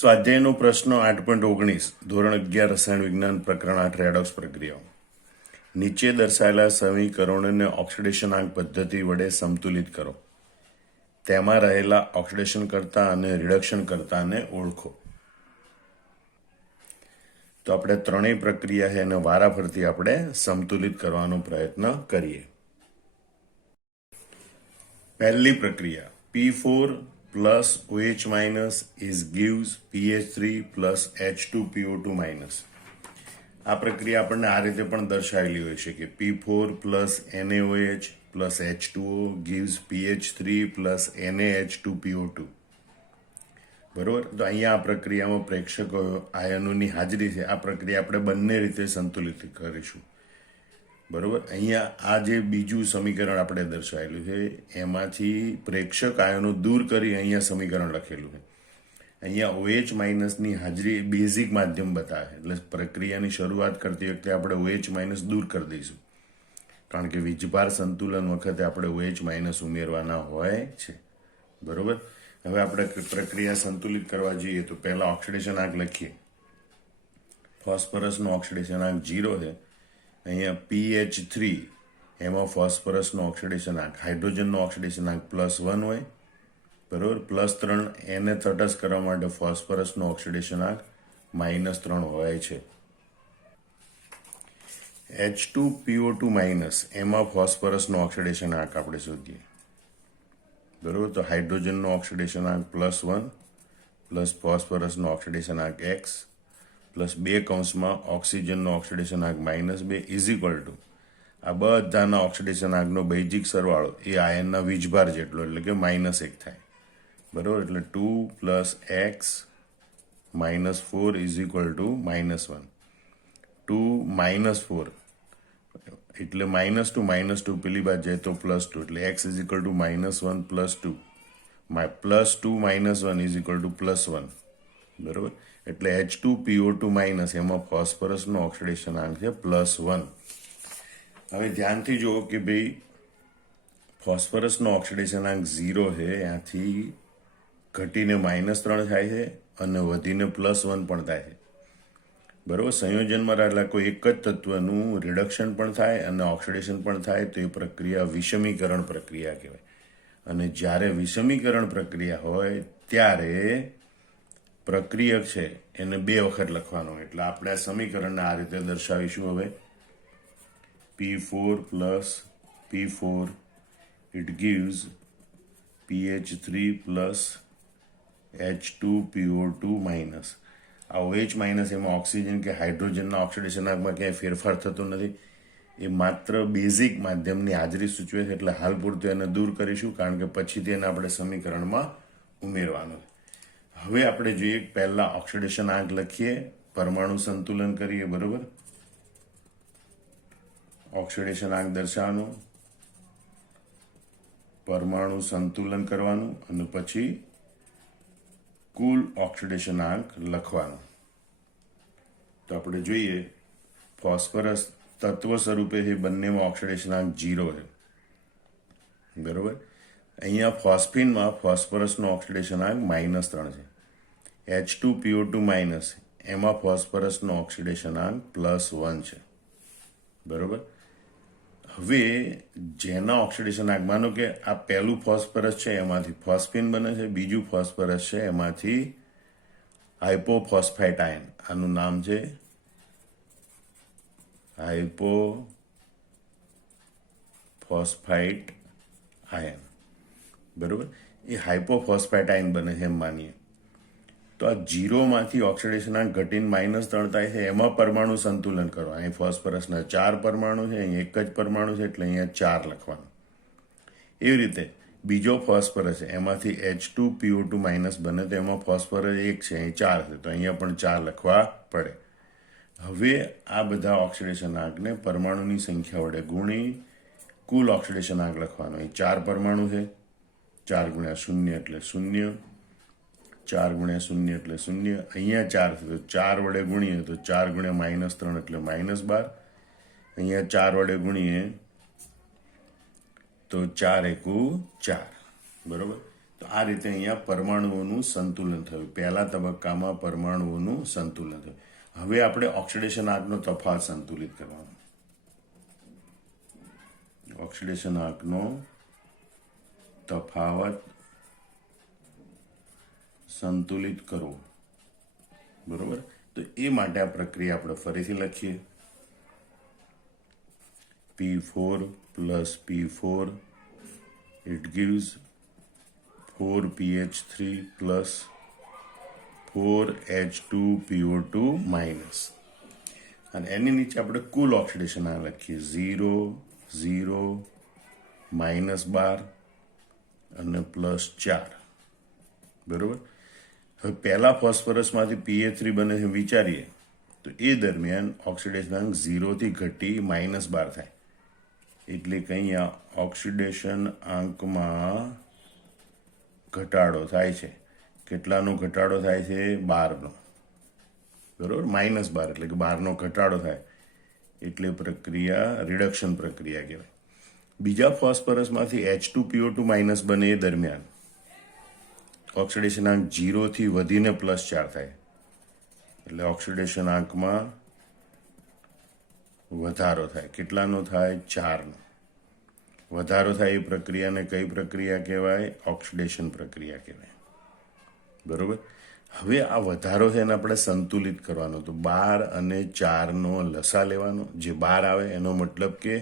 સ્વાધ્યાયનો પ્રશ્ન 8.19 ધોરણ 11 રસાયણ વિજ્ઞાન પ્રકરણ 8 રેડોક્સ પ્રક્રિયાઓ. નીચે દર્શાવેલા સમીકરણોને ઓક્સિડેશનાંક પદ્ધતિ વડે સંતુલિત કરો. તેમાં રહેલા ઓક્સિડેશન કરતા અને રિડક્શન કરતાને ઓળખો. તો આપણે ત્રણેય પ્રક્રિયા છે એને વારાફરતી આપણે સંતુલિત કરવાનો પ્રયત્ન કરીએ. પહેલી પ્રક્રિયા P4 plus OH minus is gives PH3 plus H2PO2 minus. આ પ્રક્રિયા આપણને આ રીતે પણ દર્શાવેલી હોય છે કે P4 plus NaOH plus H2O gives PH3 plus NaH2PO2. બરોબર. તો અહીંયા આ પ્રક્રિયામાં પ્રેક્ષકો આયનોની હાજરી છે. આ પ્રક્રિયા આપણે બંને રીતે સંતુલિત કરીશું. બરોબર. અહીંયા આ જે બીજું સમીકરણ આપણે દર્શાવેલું છે એમાંથી પ્રેક્ષક આયનો દૂર કરી અહીંયા સમીકરણ લખેલું છે. અહીંયા OH માઇનસની હાજરી બેઝિક માધ્યમ બતાવે, એટલે પ્રક્રિયાની શરૂઆત કરતી વખતે આપણે OH માઇનસ દૂર કરી દઈશું, કારણ કે વીજભાર સંતુલન વખતે આપણે OH માઇનસ ઉમેરવાના હોય છે. બરોબર. હવે આપણે પ્રક્રિયા સંતુલિત કરવા જઈએ તો પહેલા ઓક્સિડેશનાંક લખીએ. ફોસ્ફરસનો ઓક્સિડેશનાંક 0 છે. અહીંયા PH3 એમાં ફોસ્ફરસનો ઓક્સિડેશનાંક, હાઇડ્રોજનનો ઓક્સિડેશનાંક +1 હોય. બરોબર. +3 એને તટસ્થ કરવા માટે ફોસ્ફરસનો ઓક્સિડેશનાંક -3 હોય છે. H2PO2 માઇનસ એમાં ફોસ્ફરસનો ઓક્સિડેશનાંક આપણે શોધીએ. બરોબર. તો હાઇડ્રોજનનો ઓક્સિડેશનાંક +1 પ્લસ ફોસ્ફરસનો ઓક્સિડેશનાંક x પ્લસ 2 કૌંસમાં ઓક્સિજનનો ઓક્સિડેશનાંક -2 ઇઝ ઇક્વલ ટુ આ બધાના ઓક્સિડેશનાંકનો બેઝિક સરવાળો એ આયનના વીજભાર જેટલો, એટલે કે -1 થાય. બરોબર. એટલે 2 plus x -4 is equal two -1. 2 -4 એટલે -2 પેલી બાજુ જાય તો +2, એટલે x is equal two -1 +2 +2 -1 is equal two +1. બરોબર. એટલે H2PO2 માઇનસ એમાં ફોસ્ફરસનો ઓક્સિડેશનાંક છે +1. હવે ધ્યાનથી જુઓ કે ભાઈ ફોસ્ફરસનો ઓક્સિડેશનાંક 0 છે, ત્યાંથી ઘટીને -3 થાય છે અને વધીને +1 પણ થાય છે. બરોબર. સંયોજનમાં રહેલા કોઈ એક જ તત્વનું રિડક્શન પણ થાય અને ઓક્સિડેશન પણ થાય તો એ પ્રક્રિયા વિષમીકરણ પ્રક્રિયા કહેવાય. અને જ્યારે વિષમીકરણ પ્રક્રિયા હોય ત્યારે પ્રક્રિયક છે એને 2 વખત લખવાનો હોય. એટલે આપણે આ સમીકરણને આ રીતે દર્શાવીશું. હવે P4 plus P4 it gives PH3 plus H2PO2 minus. આ OH માઇનસ એમાં ઓક્સિજન કે હાઇડ્રોજનના ઓક્સિડેશનાંકમાં ક્યાંય ફેરફાર થતો નથી. એ માત્ર બેઝિક માધ્યમની હાજરી સૂચવે છે, એટલે હાલ પૂરતું એને દૂર કરીશું, કારણ કે પછીથી એને આપણે સમીકરણમાં ઉમેરવાનું. હવે આપણે જોઈએ પહેલા ઓક્સિડેશનાંક લખીએ, પરમાણુ સંતુલન કરીએ. બરોબર. ઓક્સિડેશનાંક દર્શાવવાનું, પરમાણુ સંતુલન કરવાનું અને પછી કુલ ઓક્સિડેશનાંક લખવાનું. તો આપણે જોઈએ ફોસ્ફરસ તત્વ સ્વરૂપે છે, બંનેમાં ઓક્સિડેશનાંક 0 છે. બરોબર. અહીંયા ફોસ્ફીનમાં ફોસ્ફરસનો ઓક્સિડેશનાંક -3 છે. H2PO2 માઇનસ એમાં ફોસ્ફરસનો ઓક્સિડેશનાંક +1 છે. બરોબર. હવે જેના ઓક્સિડેશનાંક, માનો કે આ પહેલું ફોસ્ફરસ છે એમાંથી ફોસ્ફીન બને છે, બીજું ફોસ્ફરસ છે એમાંથી હાઇપોફોસ્ફેટ આયન, આનું નામ છે હાઇપોફોસ્ફાઇટ આયન. બરોબર. એ હાઇપોફોસ્ફેટ આયન બને છે એમ માનીએ તો આ 0માંથી ઓક્સિડેશનાંક ઘટીને -3 થાય છે. એમાં પરમાણુ સંતુલન કરો. અહીં ફોસ્ફરસના 4 પરમાણુ છે, અહીં એક જ પરમાણુ છે, એટલે અહીંયા 4 લખવાનું. એવી રીતે બીજો ફોસ્ફરસ છે એમાંથી H2PO2 માઇનસ બને તો એમાં ફોસ્ફરસ 1 છે, અહીં 4 છે, તો અહીંયા પણ 4 લખવા પડે. હવે આ બધા ઓક્સિડેશનાંકને પરમાણુની સંખ્યા વડે ગુણી કુલ ઓક્સિડેશનાંક લખવાનો. અહીં 4 પરમાણુ છે, 4 × 0 એટલે 0, 4 × 0 એટલે 0. અહીંયા 4 છે તો 4 વડે ગુણીએ તો 4 × -3 એટલે -12. અહીંયા 4 વડે ગુણીએ તો 4 × 1 = 4. બરોબર. તો આ રીતે અહીંયા પરમાણુઓનું સંતુલન થયું. પહેલા તબક્કામાં પરમાણુઓનું સંતુલન થયું. હવે આપણે ઓક્સિડેશન આંકનો તફાવત સંતુલિત કરવાનો. ઓક્સિડેશન આંકનો તફાવત સંતુલિત કરવો. બરોબર. તો એ માટે આ પ્રક્રિયા આપણે ફરીથી લખીએ. P4 plus P4 it gives 4PH3 plus 4H2PO2 minus. અને એની નીચે આપણે કુલ ઓક્સિડેશન આ લખીએ 0 0 -12 અને +4. બરોબર. હવે પહેલા ફોસ્ફરસમાંથી PH3 બને છે વિચારીએ તો એ દરમિયાન ઓક્સિડેશનાંક 0 થી ઘટી -12 થાય. એટલે કે અહીંયા ઓક્સિડેશન આંકમાં ઘટાડો થાય છે. કેટલાનો ઘટાડો થાય છે? 12નો. બરોબર. -12 એટલે કે 12નો ઘટાડો થાય એટલે પ્રક્રિયા રિડક્શન પ્રક્રિયા કહેવાય. બીજા ફોસ્ફરસમાંથી H2PO2 માઇનસ બને એ દરમિયાન ઓક્સિડેશન આંક 0 થી વધીને +4 થાય. એટલે ઓક્સિડેશન આંકમાં વધારો થાય. કેટલાનો થાય? 4નો. વધારો થાય એ પ્રક્રિયાને કઈ પ્રક્રિયા કહેવાય? ઓક્સિડેશન પ્રક્રિયા કહેવાય. બરોબર. હવે આ વધારો છે એને આપણે સંતુલિત કરવાનો. તો 12 અને 4નો લસા લેવાનો. જે 12 આવે એનો મતલબ કે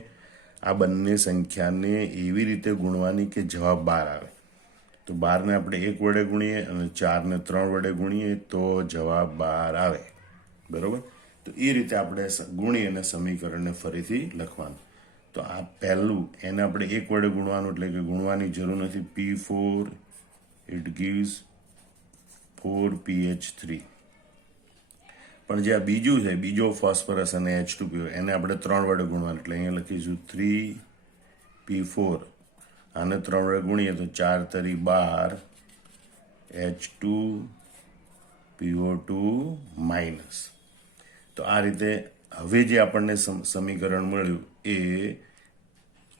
આ બંને સંખ્યાને એવી રીતે ગુણવાની કે જવાબ 12 આવે. તો 12ને આપણે 1 વડે ગુણીએ અને 4ને 3 વડે ગુણીએ તો જવાબ 12 આવે. બરોબર. તો એ રીતે આપણે ગુણી અને સમીકરણને ફરીથી લખવાનું. તો આ પહેલું એને આપણે 1 વડે ગુણવાનું એટલે કે ગુણવાની જરૂર નથી. P4 it gives 4PH3. પણ જે આ બીજું છે, બીજો ફોસ્ફરસ અને H2PO એને આપણે 3 વડે ગુણવાનું એટલે અહીંયા લખીશું 3P4. આને 3 વડે ગુણીએ તો 4 તરી 12 H2PO2 માઇનસ. તો આ રીતે હવે જે આપણને સમીકરણ મળ્યું એ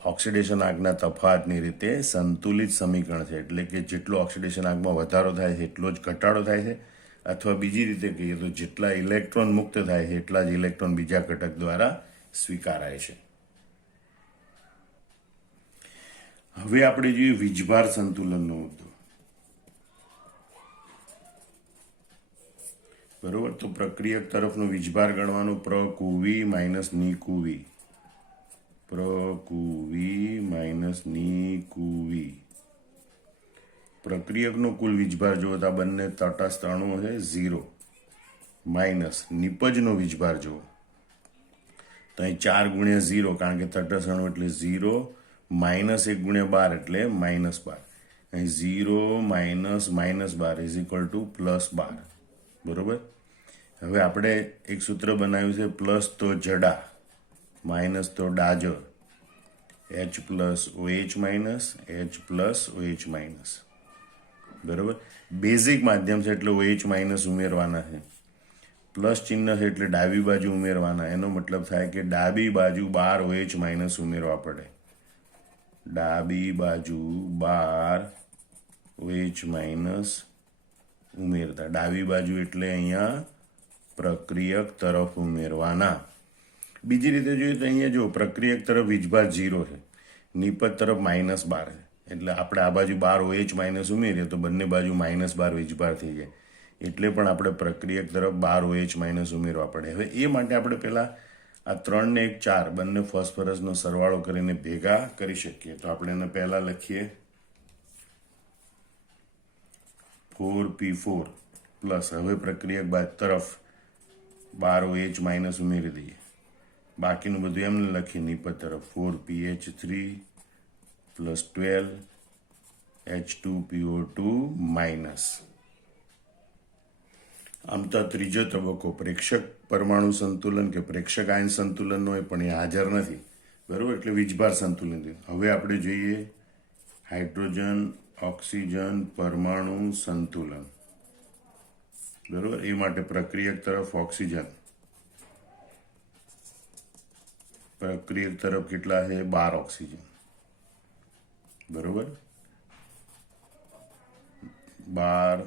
ઓક્સિડેશન આંકના તફાવતની રીતે સંતુલિત સમીકરણ છે. એટલે કે જેટલો ઓક્સિડેશન આંકમાં વધારો થાય છે એટલો જ ઘટાડો થાય છે. અથવા બીજી રીતે કહીએ તો જેટલા ઇલેક્ટ્રોન મુક્ત થાય છે એટલા જ ઇલેક્ટ્રોન બીજા ઘટક દ્વારા સ્વીકારાય છે. હવે આપણે જોઈએ વીજભાર સંતુલનનો મુદ્દો. બરોબર. તો પ્રક્રિયક તરફનો વીજભાર ગણવાનો. પ્રકુવી માઇનસ નિકુવી. પ્રકુવી માઇનસ નિકુવી. પ્રક્રિયકનો કુલ વીજભાર જુઓ તો આ બંને તટસ્થ અણુઓ છે 0 માઇનસ નિપજનો વીજભાર જુઓ તો અહીં 4 ગુણ્યા 0 કારણ કે તટસ્થ અણુ એટલે 0 -1 ગુણ્યા 12 એટલે -12. અહીં 0 - -12 ઇઝ ઇક્વલ ટુ +12. બરોબર. હવે આપણે એક સૂત્ર બનાવ્યું છે. પ્લસ તો જડા, માઇનસ તો ડાજર. H plus OH minus, H plus OH minus. બરોબર. બેઝિક માધ્યમ છે એટલે OH માઇનસ ઉમેરવાના છે. પ્લસ ચિહ્ન છે એટલે ડાબી બાજુ ઉમેરવાના. એનો મતલબ થાય કે ડાબી બાજુ 12 OH માઇનસ ઉમેરવા પડે. ડાબી બાજુ 12 OH માઇનસ ઉમેરતા. ડાબી બાજુ એટલે અહીંયા પ્રક્રિયક તરફ ઉમેરવાના. બીજી રીતે જોઈએ તો અહીંયા જો પ્રક્રિયક તરફ વીજભાર 0 છે, નિપજ તરફ -12 છે. એટલે આપણે આ બાજુ 12 OH માઇનસ ઉમેરીએ તો બંને બાજુ -12 વીજભાર થઈ જાય. એટલે પણ આપણે પ્રક્રિયક તરફ 12 OH માઇનસ ઉમેરવા પડે. હવે એ માટે આપણે પહેલા આ 3 ને 1 4 બંને ફોસ્ફરસનો સરવાળો કરીને ભેગા કરી શકીએ. તો આપણે એને પહેલા લખીએ 4P4 પ્લસ હવે પ્રક્રિયક બાદ તરફ 12 OH માઇનસ ઉમેરી દઈએ. બાકીનું બધું એમને લખીએ નિપજ તરફ 4PH3 પ્લસ 12 H2PO2 માઇનસ. આમ તો ત્રીજો તબક્કો પ્રેક્ષક પરમાણુ સંતુલન કે પ્રેક્ષક આયન સંતુલનનો હોય પણ એ હાજર નથી. બરોબર. એટલે વીજભાર સંતુલન. હવે આપણે જોઈએ હાઇડ્રોજન ઓક્સિજન પરમાણુ સંતુલન. બરોબર. એ માટે પ્રક્રિયક તરફ ઓક્સિજન, પ્રક્રિયક તરફ કેટલા છે? 12 ઓક્સિજન. બરોબર. 12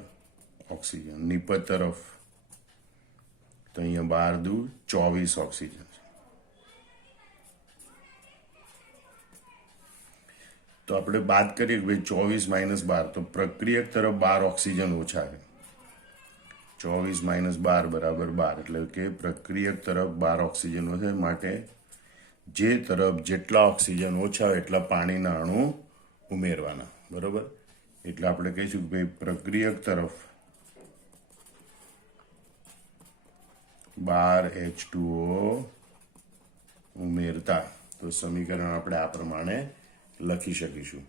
ઓક્સિજન, નિપજ તરફ તો અહીંયા 12 દુ 24 ઓક્સિજન છે. તો આપણે બાદ કરીએ કે ભાઈ 24 - 12, તો પ્રક્રિયક તરફ 12 ઓક્સિજન ઓછા છે. 24 - 12 બરાબર 12, એટલે કે પ્રક્રિયક તરફ 12 ઓક્સિજન ઓછા, માટે જે તરફ જેટલા ઓક્સિજન ઓછા હોય એટલા પાણીના અણુ ઉમેરવાના. બરોબર, એટલે આપણે કહીશું કે ભાઈ પ્રક્રિયક તરફ 12 H2O ઉમેરતા. તો સમીકરણ આપણે આ પ્રમાણે લખી શકીશું.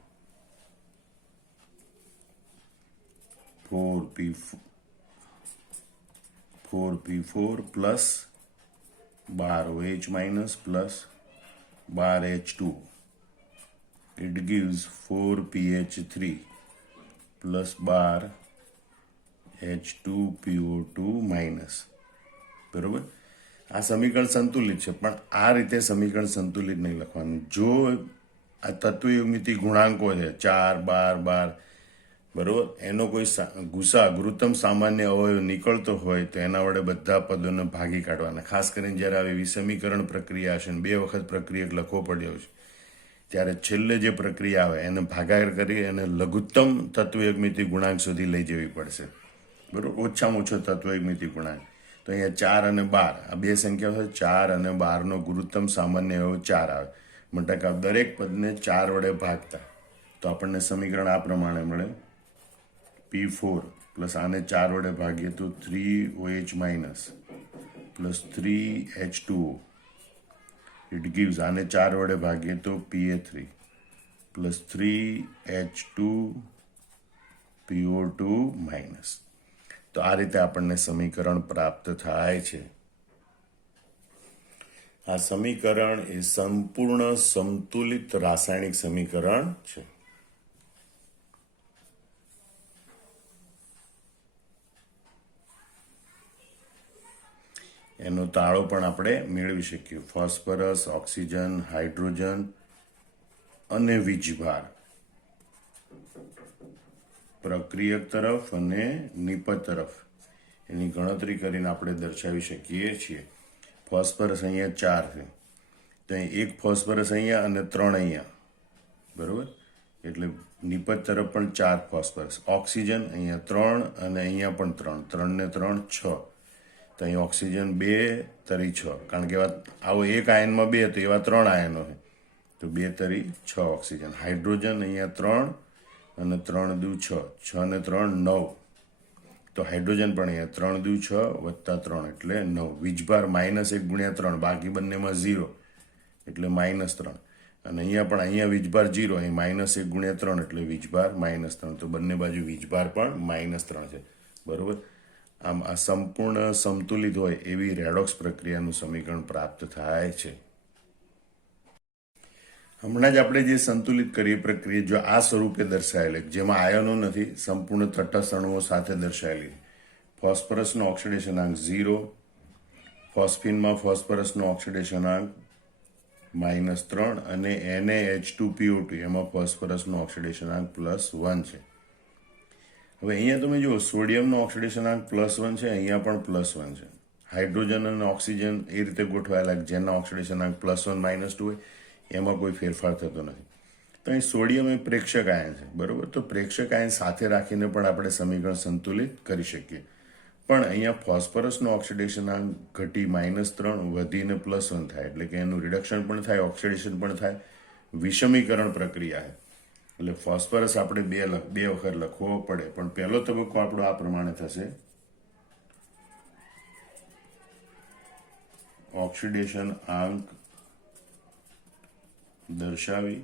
4P4 plus 12OH minus plus 12H2. It gives 4PH3 plus 12H2PO2 minus. બરોબર, આ સમીકરણ સંતુલિત છે, પણ આ રીતે સમીકરણ સંતુલિત નહીં લખવાનું. જો આ તત્વયુગ્મિતિ ગુણાંકો છે 4, 12, 12, બરોબર, એનો કોઈ ગુસા ગુરુત્તમ સામાન્ય અવયવ નીકળતો હોય તો એના વડે બધા પદોને ભાગી કાઢવાના. ખાસ કરીને જ્યારે આવી વિસમીકરણ પ્રક્રિયા હશે, 2 વખત પ્રક્રિયક લખવો પડ્યો છે, ત્યારે છેલ્લે જે પ્રક્રિયા આવે એને ભાગાકાર કરી અને લઘુત્તમ તત્વયુગ્મિતિ ગુણાંક સુધી લઈ જવી પડશે. બરોબર, ઓછામાં ઓછો તત્વયુગ્મિતિ ગુણાંક. તો અહીંયા 4 અને 12 આ બે સંખ્યાઓ છે. 4 અને 12નો ગુરુત્તમ સામાન્ય અવયવ 4 આવે. મતલબ દરેક પદને 4 વડે ભાગતા તો આપણને સમીકરણ આ પ્રમાણે મળે. P4 પ્લસ આને 4 વડે ભાગીએ તો 3OH minus plus 3H2O. It gives, આને 4 વડે ભાગીએ તો Pa3 પ્લસ 3H2PO2 માઇનસ. તો આ રીતે આપણને સમીકરણ પ્રાપ્ત થાય છે. આ સમીકરણ એ સંપૂર્ણ સંતુલિત રાસાયણિક સમીકરણ છે. એનો તાળો પણ આપણે મેળવી શકીએ. ફોસ્ફરસ, ઓક્સિજન, હાઇડ્રોજન અને વીજભાર પ્રક્રિયક તરફ અને નિપજ તરફ એની ગણતરી કરીને આપણે દર્શાવી શકીએ છીએ. ફોસ્ફરસ અહીંયા 4 છે, તો અહીં 1 ફોસ્ફરસ અહીંયા અને 3 અહીંયા. બરોબર, એટલે નિપજ તરફ પણ 4 ફોસ્ફરસ. ઓક્સિજન અહીંયા 3 અને અહીંયા પણ 3, 3 ને 3 6. તો અહીં ઓક્સિજન 2 તરી 6, કારણ કે આવો એક આયનમાં 2 તો એવા 3 આયનો છે, તો 2 તરી 6 ઓક્સિજન. હાઇડ્રોજન અહીંયા 3 અને 3 દુ 6, 6 ને 3 9. તો હાઇડ્રોજન પણ અહીંયા 3 દુ 6 વત્તા 3 એટલે 9. વીજભાર -1 ગુણ્યા 3, બાકી બંનેમાં 0 એટલે -3. અને અહીંયા પણ અહીંયા વીજભાર 0, અહીં -1 ગુણ્યા 3 એટલે વીજભાર -3. તો બંને બાજુ વીજભાર પણ -3 છે. બરોબર, આમ આ સંપૂર્ણ સંતુલિત હોય એવી રેડોક્સ પ્રક્રિયાનું સમીકરણ પ્રાપ્ત થાય છે. હમણાં જ આપણે જે સંતુલિત કરી પ્રક્રિયા જો આ સ્વરૂપે દર્શાવેલી, જેમાં આયનો નથી, સંપૂર્ણ તટસ્થ અણુઓ સાથે દર્શાવેલી. ફોસ્ફરસનો ઓક્સિડેશનાંક 0, ફોસ્ફિનમાં ફોસ્ફરસનો ઓક્સિડેશનાંક -3 અને NaH2PO2 એમાં ફોસ્ફરસનો ઓક્સિડેશનાંક +1 છે. હવે અહીંયા તમે જુઓ, સોડિયમનો ઓક્સિડેશનાંક +1 છે, અહીંયા પણ +1 છે. હાઇડ્રોજન અને ઓક્સિજન એ રીતે ગોઠવાયેલા જેના ઓક્સિડેશનાંક +1 -2 હોય, એમાં કોઈ ફેરફાર થતો નથી. તો અહીં સોડિયમ એ પ્રેક્ષક આયન છે. બરોબર, તો પ્રેક્ષક આયન સાથે રાખીને પણ આપણે સમીકરણ સંતુલિત કરી શકીએ. પણ અહીંયા ફોસ્ફરસનો ઓક્સિડેશનાંક ઘટી -3 વધીને +1 થાય, એટલે કે એનું રિડક્શન પણ થાય, ઓક્સિડેશન પણ થાય. વિષમીકરણ પ્રક્રિયા છે, એટલે ફોસ્ફરસ આપણે બે વખત લખવો પડે. પણ પહેલો તબક્કો આપણો આ પ્રમાણે થશે. ઓક્સિડેશન આંક દર્શાવી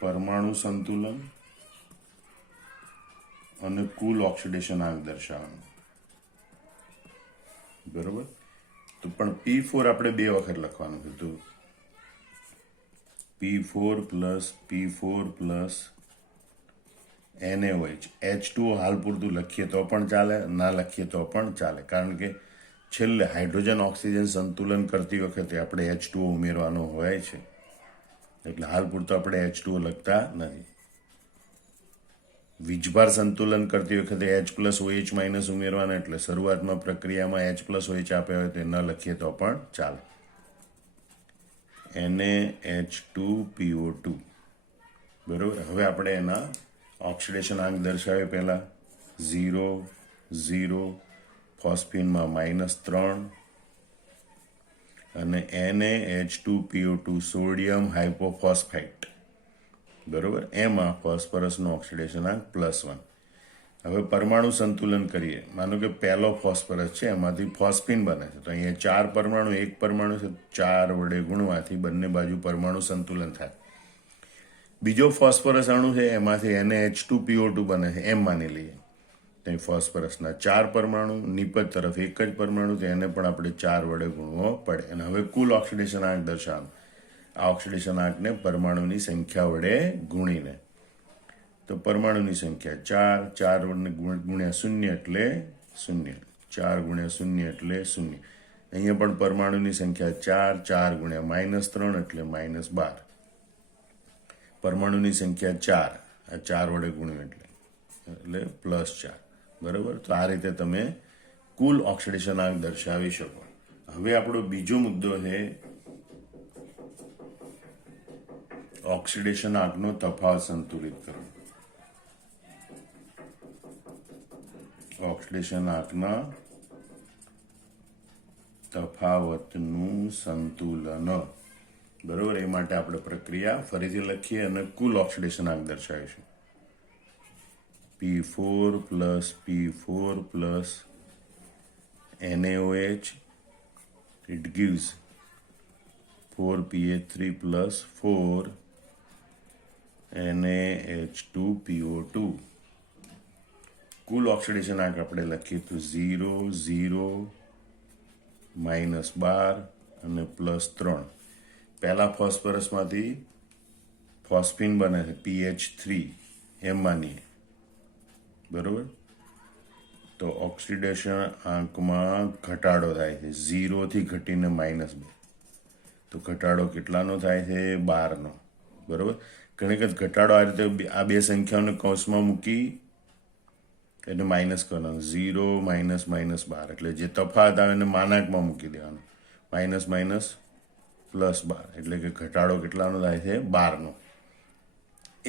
પરમાણુ સંતુલન અને કુલ ઓક્સિડેશન આંક દર્શાવવાનું. બરોબર, તો પણ P4 આપણે 2 વખત લખવાનું છે. તો P4 પ્લસ NaOH. H2O હાલ પૂરતું લખીએ તો પણ ચાલે, ના લખીએ તો પણ ચાલે, કારણ કે છેલ્લે હાઇડ્રોજન ઓક્સિજન સંતુલન કરતી વખતે આપણે H2O ઉમેરવાનો હોય છે, એટલે હાલ પૂરતો આપણે H2O લખતા નથી. વીજભાર સંતુલન કરતી વખતે H+OH માઇનસ ઉમેરવાના, એટલે શરૂઆતમાં પ્રક્રિયામાં H+OH આપ્યા હોય તો ન લખીએ તો પણ ચાલે. NaH2PO2. બરોબર. હવે આપણે એના ઓક્સિડેશન આંક દર્શાવીએ. પહેલા 0 0, ફોસ્ફીનમાં -3 અને NaH2PO2 સોડિયમ હાઇપોફોસ્ફેટ. બરોબર. એમાં ફોસ્ફરસનો ઓક્સિડેશન આંક +1. હવે પરમાણુ સંતુલન કરીએ. માનો કે પહેલો ફોસ્ફરસ છે, એમાંથી ફોસ્ફીન બને છે, તો અહીંયા 4 પરમાણુ, એક પરમાણુ છે, 4 વડે ગુણવાથી બંને બાજુ પરમાણુ સંતુલન થાય. બીજો ફોસ્ફરસ અણુ છે, એમાંથી NaH2PO2 બને છે, એમ માની લઈએ. તો ફોસ્ફરસના 4 પરમાણુ, નિપજ તરફ એક જ પરમાણુ, તો એને પણ આપણે 4 વડે ગુણવો પડે. અને હવે કુલ ઓક્સિડેશન આંક દર્શાવો. આ ઓક્સિડેશન આંકને પરમાણુની સંખ્યા વડે ગુણીને, તો પરમાણુની સંખ્યા 4, 4 ગુણ્યા 0 એટલે 0, 4 ગુણ્યા 0 એટલે 0. અહીંયા પણ પરમાણુની સંખ્યા 4, 4 ગુણ્યા -3 એટલે -12. પરમાણુની સંખ્યા 4, આ 4 વડે ગુણ્યું એટલે +4. બરાબર. તો આ રીતે તમે કુલ ઓક્સિડેશન આંક દર્શાવી શકો. હવે આપણો બીજો મુદ્દો છે ઓક્સિડેશન આંકનો તફાવત સંતુલિત કરવો. ઓક્સિડેશન આંકના તફાવતનું સંતુલન. બરોબર. એ માટે આપણે પ્રક્રિયા ફરીથી લખીએ અને કુલ ઓક્સિડેશન આંક દર્શાવીશું. P4 plus P4 plus NaOH, it gives 4PH3 plus 4 NaH2PO2. Cool oxidation આંક આપણે લખીએ તો 0 0 -12 અને +3. પહેલા ફોસ્ફરસમાંથી ફોસ્ફીન બને છે, PH3 એમ માનીએ. બરોબર. તો ઓક્સિડેશન આંકમાં ઘટાડો થાય છે, 0 થી ઘટીને -2. તો ઘટાડો કેટલાનો થાય છે? 12નો. બરોબર. ઘણી વખત ઘટાડો આ રીતે આ બે સંખ્યાઓને કૌંસમાં મૂકી એને માઇનસ કરવાનો, 0 -12, એટલે જે તફાવત આવે એને માનાંકમાં મૂકી દેવાનો, -12 એટલે કે ઘટાડો કેટલાનો થાય છે? 12નો.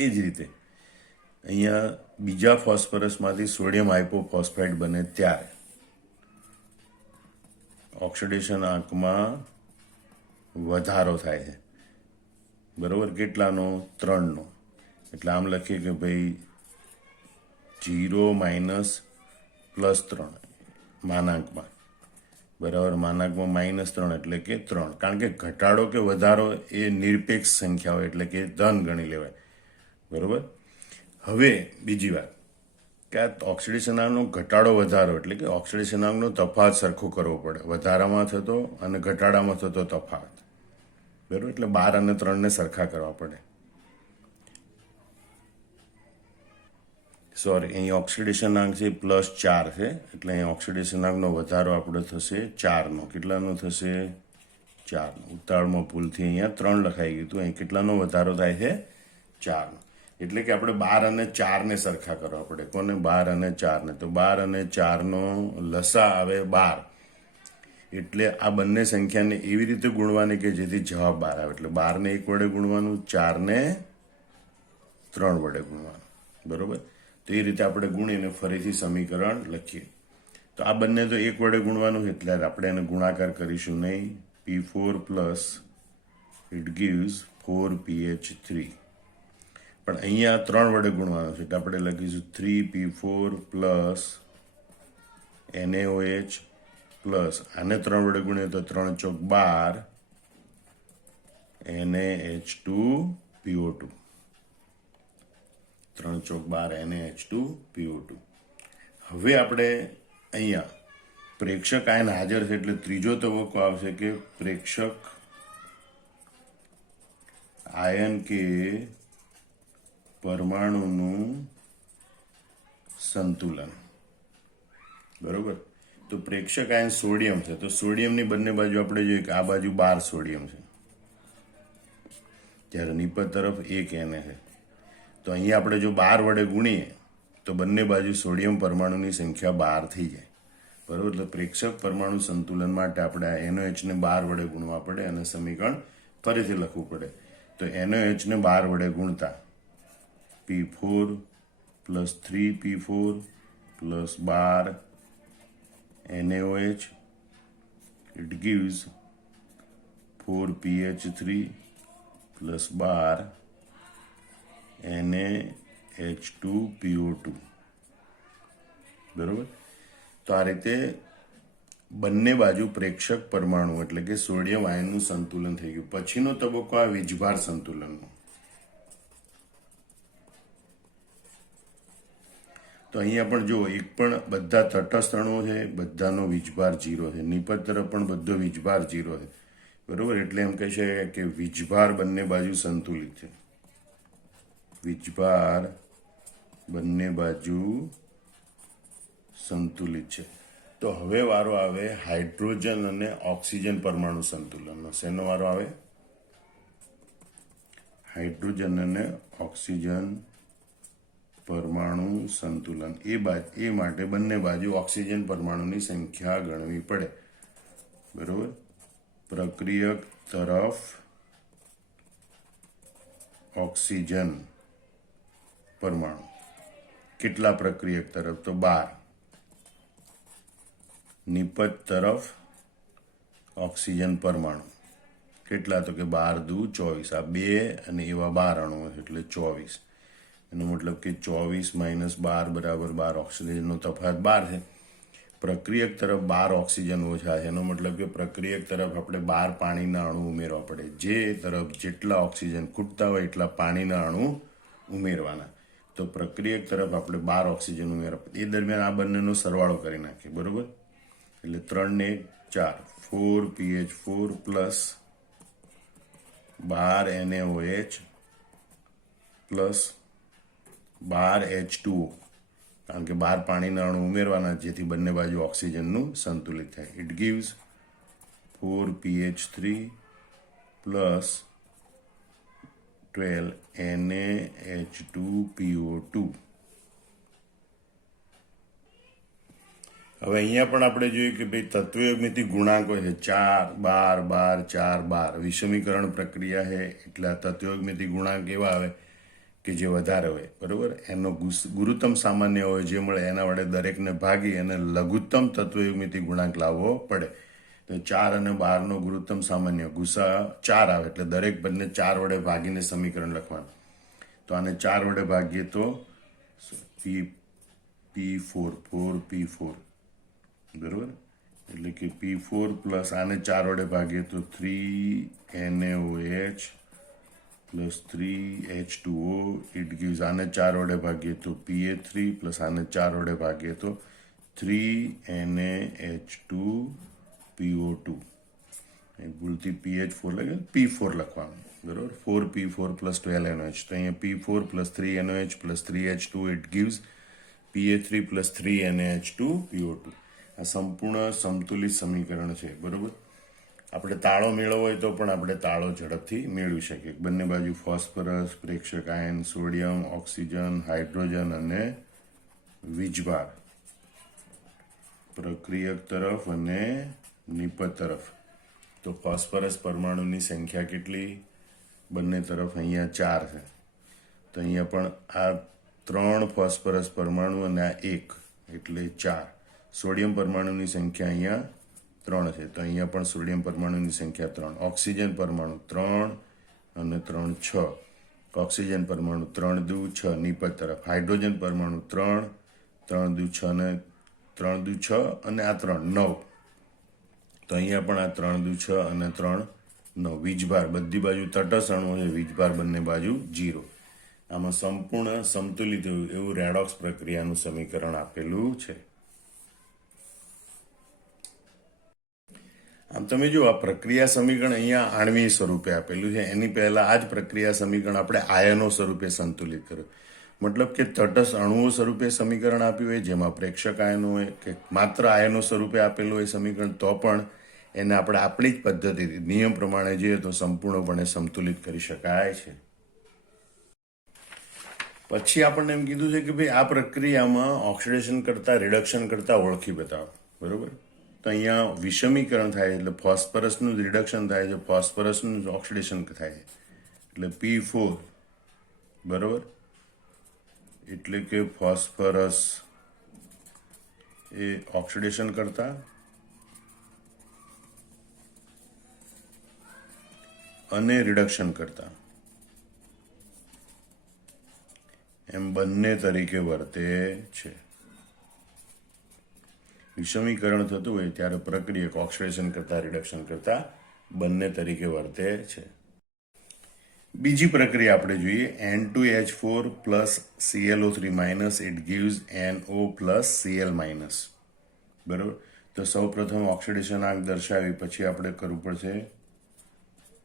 એ જ રીતે અહીંયા બીજા ફોસ્ફરસમાંથી સોડિયમ હાઇપોફોસ્ફેટ બને ત્યારે ઓક્સિડેશન આંકમાં વધારો થાય છે. બરોબર. કેટલાનો? 3નો. એટલે આમ લખીએ કે ભાઈ 0 -+3 માનાંકમાં. બરાબર. માનાંકમાં -3 એટલે કે 3. કારણ કે ઘટાડો કે વધારો એ નિરપેક્ષ સંખ્યા હોય એટલે કે ધન ગણી લેવાય. બરોબર. હવે બીજી વાત કે આ ઓક્સિડેશન આંકનો ઘટાડો વધારો એટલે કે ઓક્સિડેશન આંકનો તફાવત સરખો કરવો પડે, વધારામાં થતો અને ઘટાડામાં થતો તફાવત. બરાબર. એટલે 12 અને 3ને સરખા કરવા પડે. સોરી, અહીં ઓક્સિડેશન આંક છે +4 છે, એટલે અહીં ઓક્સિડેશન આંકનો વધારો આપણો થશે 4નો. કેટલાનો થશે? 4નો. ઉતાવળમાં ભૂલથી અહીંયા 3 લખાઈ ગયું હતું. અહીં કેટલાનો વધારો થાય છે? 4નો. એટલે કે આપણે 12 અને 4ને સરખા કરવા પડે. કોને? 12 અને 4ને. તો 12 અને 4નો લસા આવે 12. એટલે આ બંને સંખ્યાને એવી રીતે ગુણવાની કે જેથી જવાબ 12 આવે. એટલે 12ને 1 વડે ગુણવાનું, 4ને 3 વડે ગુણવાનું. બરોબર. તો એ રીતે આપણે ગુણીને ફરીથી સમીકરણ લખીએ. તો આ બંને તો 1 વડે ગુણવાનું, એટલે આપણે એને ગુણાકાર કરીશું નહીં. P4 plus it gives 4PH3. પણ અહીંયા 3 વડે ગુણવાનું છે, એટલે આપણે લખીશું 3P4 plus NaOH પ્લસ આને 3 વડે ગુણીએ તો 3 ચોક 12 NaH2PO2. 3 ચોક 12 NaH2PO2. હવે આપણે અહીંયા પ્રેક્ષક આયન હાજર છે એટલે ત્રીજો તબક્કો આવશે કે પ્રેક્ષક આયન કે પરમાણુનું સંતુલન. બરોબર. તો પ્રેક્ષક આયન સોડિયમ છે, તો સોડિયમની બંને બાજુ આપણે જોઈએ કે આ બાજુ 12 સોડિયમ છે, ત્યારે નિપજ તરફ 1 Na છે. તો અહીંયા આપણે જો 12 વડે ગુણીએ તો બંને બાજુ સોડિયમ પરમાણુની સંખ્યા 12 થઈ જાય, બરાબર. એટલે પ્રેક્ષક પરમાણુ સંતુલન માટે આપણે આ NOH ને 12 વડે ગુણવા પડે અને સમીકરણ ફરીથી લખવું પડે. તો NOH ને 12 વડે ગુણતા P4 plus 3P4 plus 12 NaOH, it gives 4PH3 plus 12 NaH2PO2, બરોબર. તો આ રીતે બંને બાજુ પ્રેક્ષક પરમાણુ એટલે કે સોડિયમ આયનનું સંતુલન થઈ ગયું. પછીનો તબક્કો આ વીજભાર સંતુલનનો. તો અહીંયા પણ જો એક પણ બધા તટસ્થ અણુઓ છે, બધાનો વીજભાર 0 છે, નિપજ તરફ પણ બધો વીજભાર 0 છે, બરોબર. એટલે એમ કહી શકાય કે વીજભાર બંને બાજુ સંતુલિત છે. વીજભાર બંને બાજુ સંતુલિત છે. તો હવે વારો આવે હાઇડ્રોજન અને ઓક્સિજન પરમાણુ સંતુલનનો. શેનો વારો આવે? હાઇડ્રોજન અને ઓક્સિજન પરમાણુ સંતુલન. એ માટે બંને બાજુ ઓક્સિજન પરમાણુની સંખ્યા ગણવી પડે, બરોબર. પ્રક્રિયક તરફ ઓક્સિજન પરમાણુ કેટલા? પ્રક્રિયક તરફ તો 12. નિપજ તરફ ઓક્સિજન પરમાણુ કેટલા? તો કે 12 દુ 24. આ 2 અને એવા 12 અણુઓ એટલે 24. એનો મતલબ કે 24 માઇનસ 12 બરાબર 12. ઓક્સિજનનો તફાવત 12 છે. પ્રક્રિયક તરફ 12 ઓક્સિજન ઓછા છે. એનો મતલબ કે પ્રક્રિયક તરફ આપણે 12 પાણીના અણુ ઉમેરવા પડે. જે તરફ જેટલા ઓક્સિજન ખૂટતા હોય એટલા પાણીના અણુ ઉમેરવાના. તો પ્રક્રિયક તરફ આપણે 12 ઓક્સિજન ઉમેરવા. એ દરમિયાન આ બંનેનો સરવાળો કરી નાખીએ, બરોબર. એટલે 3 ને 4 4PH4 plus 12 NaOH plus 12 H2O, કારણ કે 12 પાણીના અણુ ઉમેરવાના જેથી બંને બાજુ ઓક્સિજનનું સંતુલિત થાય. It gives 4PH3 plus 12 NaH2PO2. હવે અહીંયા પણ આપણે જોઈએ કે ભાઈ તત્વયોગમિતિ ગુણાંક હોય છે 4 12 12 4 12. વિષમીકરણ પ્રક્રિયા છે એટલે આ તત્વયોગમિતિ ગુણાંક એવા આવે કે જે વધારે હોય, બરોબર. એનો ગુરુત્તમ સામાન્ય હોય, જે મળે એના વડે દરેકને ભાગી અને લઘુત્તમ તત્વયુગ્મિતિ ગુણાંક લાવવો પડે. તો 4 અને 12નો ગુરુત્તમ સામાન્ય ગુસા 4 આવે એટલે દરેક પદને 4 વડે ભાગીને સમીકરણ લખવાનું. તો આને 4 વડે ભાગીએ તો P4 4P4, બરોબર. એટલે કે P4 પ્લસ આને 4 વડે ભાગીએ તો 3 NaOH plus 3H2O. It gives આને 4 વડે ભાગીએ તો Pa3 પ્લસ આને 4 વડે ભાગીએ તો 3NaH2PO2. ભૂલથી PH4 લખે P4 લખવાનું, બરોબર. 4P4 plus 12NaOH. તો અહીંયા P4 plus 3NaOH plus 3H2. It gives Pa3 plus 3NaH2PO2. આ સંપૂર્ણ સંતુલિત સમીકરણ છે, બરોબર. આપણે તાળો મેળવવો હોય તો પણ આપણે તાળો ઝડપથી મેળવી શકીએ. બંને બાજુ ફોસ્ફરસ, પ્રેક્ષક આયન, સોડિયમ, ઓક્સિજન, હાઇડ્રોજન અને વીજભાર. પ્રક્રિયક તરફ અને નિપજ તરફ. તો ફોસ્ફરસ પરમાણુની સંખ્યા કેટલી? બંને તરફ અહીંયા 4 છે. તો અહીંયા પણ આ 3 ફોસ્ફરસ પરમાણુ અને આ 1 એટલે 4. સોડિયમ પરમાણુની સંખ્યા અહીંયા 3 છે. તો અહીંયા પણ સોડિયમ પરમાણુની સંખ્યા 3. ઓક્સિજન પરમાણુ 3 અને 3 6. ઓક્સિજન પરમાણુ 3 દુ 6 નિપજ તરફ. હાઇડ્રોજન પરમાણુ 3 3 દુ 6 ને 3 દુ 6 અને આ 3 9. તો અહીંયા પણ આ 3 દુ 6 અને 3 9. વીજભાર બધી બાજુ તટસ્થ અણુ છે, વીજભાર બંને બાજુ 0. આમાં સંપૂર્ણ સંતુલિત એવું રેડોક્સ પ્રક્રિયાનું સમીકરણ આપેલું છે. આમ તમે જો આ પ્રક્રિયા સમીકરણ અહીંયા આણ્વીય સ્વરૂપે આપેલું છે. એની પહેલા આ જ પ્રક્રિયા સમીકરણ આપણે આયનો સ્વરૂપે સંતુલિત કર્યું. મતલબ કે તટસ્થ અણુઓ સ્વરૂપે સમીકરણ આપ્યું હોય, જેમાં પ્રેક્ષક આયનો હોય કે માત્ર આયનો સ્વરૂપે આપેલું હોય સમીકરણ, તો પણ એને આપણે આપણી જ પદ્ધતિથી નિયમ પ્રમાણે જઈએ તો સંપૂર્ણપણે સંતુલિત કરી શકાય છે. પછી આપણને એમ કીધું છે કે ભાઈ આ પ્રક્રિયામાં ઓક્સિડેશન કરતા રિડક્શન કરતા ઓળખી બતાવો, બરોબર. તો અહીંયા વિષમીકરણ થાય એટલે ફોસ્ફરસનું જ રિડક્શન થાય છે, ફોસ્ફરસનું જ ઓક્સિડેશન થાય છે, એટલે P4, બરોબર. એટલે કે ફોસ્ફરસ એ ઓક્સિડેશન કરતા અને રિડક્શન કરતા એમ બંને તરીકે વર્તે છે. વિષમીકરણ થતું હોય ત્યારે પ્રક્રિયક ઓક્સિડેશન કરતા રિડક્શન કરતા બંને તરીકે વર્તે છે. બીજી પ્રક્રિયા આપણે જોઈએ, N2H4 plus ClO3 minus it gives NO plus Cl minus, બરાબર. તો સૌ પ્રથમ ઓક્સિડેશન આંક દર્શાવી પછી આપણે કરવું પડશે